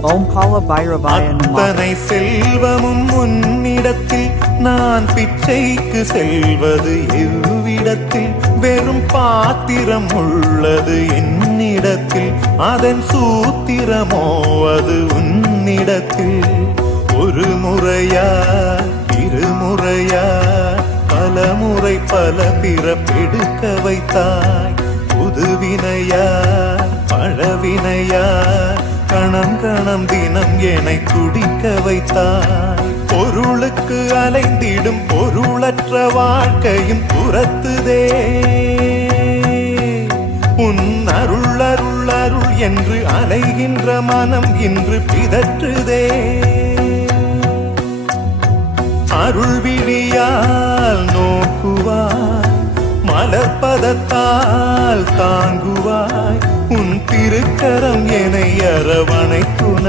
Om Kala Bhairavaya Namaha. அத்தனை செல்வமும் உன்னிடத்தில் நான் பிச்சைக்கு செல்வது எவ்விடத்தில் வெறும் பாத்திரம் உள்ளது என்னிடத்தில் அதன் சூத்திரமோ அது உன்னிடத்தில் ஒரு முறையா இருமுறையா பல முறை பல பிறப்பெடுக்க வைத்தாய் புதுவினையா பழவினையா கணம் கணம் தினம் என்னை துடிக்க வைத்தாய் பொருளுக்கு அலைந்திடும் பொருளற்ற வாழ்க்கையும் புறத்துதே உன் அருள் அருள் அருள் என்று அலைகின்ற மனம் இன்று பிதற்றுதே அருள் விழியால் நோக்குவாய் மலர்பதத்தால் தாங்குவாய் உன் திருக்கரம் என்னை அரவணைக்குன